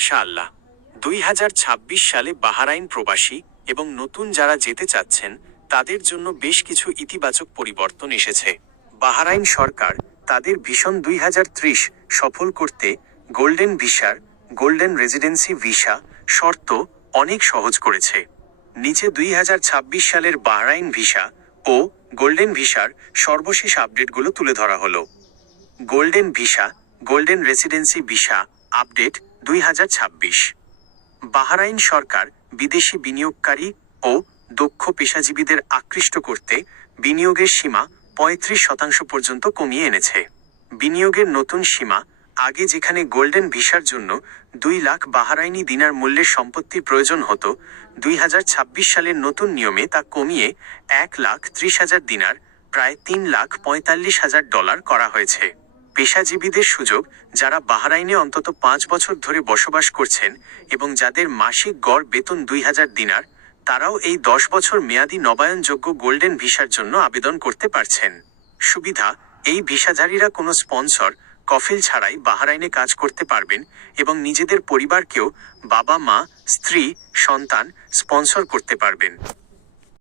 মাশা আল্লাহ দুই হাজার ছাব্বিশ সালে বাহারাইন প্রবাসী এবং নতুন যারা যেতে চাচ্ছেন, তাদের জন্য বেশ কিছু ইতিবাচক পরিবর্তন এসেছে। বাহারাইন সরকার তাদের ভীষণ দুই হাজার ত্রিশ সফল করতে গোল্ডেন ভিসার, গোল্ডেন রেজিডেন্সি ভিসা শর্ত অনেক সহজ করেছে। নিচে দুই হাজার ছাব্বিশ সালের বাহরাইন ভিসা ও গোল্ডেন ভিসার সর্বশেষ আপডেটগুলো তুলে ধরা হলো। Golden visa, golden residency visa update দুই বাহারাইন সরকার বিদেশি বিনিয়োগকারী ও দক্ষ পেশাজীবীদের আকৃষ্ট করতে বিনিয়োগের সীমা পঁয়ত্রিশ শতাংশ পর্যন্ত কমিয়ে এনেছে। বিনিয়োগের নতুন সীমা আগে যেখানে গোল্ডেন ভিসার জন্য দুই লাখ বাহারাইনি দিনার মূল্যের সম্পত্তির প্রয়োজন হতো, দুই হাজার ছাব্বিশ সালের নতুন নিয়মে তা কমিয়ে এক লাখ ত্রিশ হাজার দিনার প্রায় তিন লাখ পঁয়তাল্লিশ হাজার ডলার করা হয়েছে। পেশাজীবীদের সুযোগ যারা বাহরাইনে অন্তত পাঁচ বছর ধরে বসবাস করছেন এবং যাদের মাসিক গড় বেতন দুই হাজার দিনার, তারাও এই দশ বছর মেয়াদি নবায়নযোগ্য গোল্ডেন ভিসার জন্য আবেদন করতে পারছেন। সুবিধা, এই ভিসাধারীরা কোনো স্পন্সর, কফিল ছাড়াই বাহরাইনে কাজ করতে পারবেন এবং নিজেদের পরিবারকেও বাবা মা স্ত্রী, সন্তান স্পন্সর করতে পারবেন।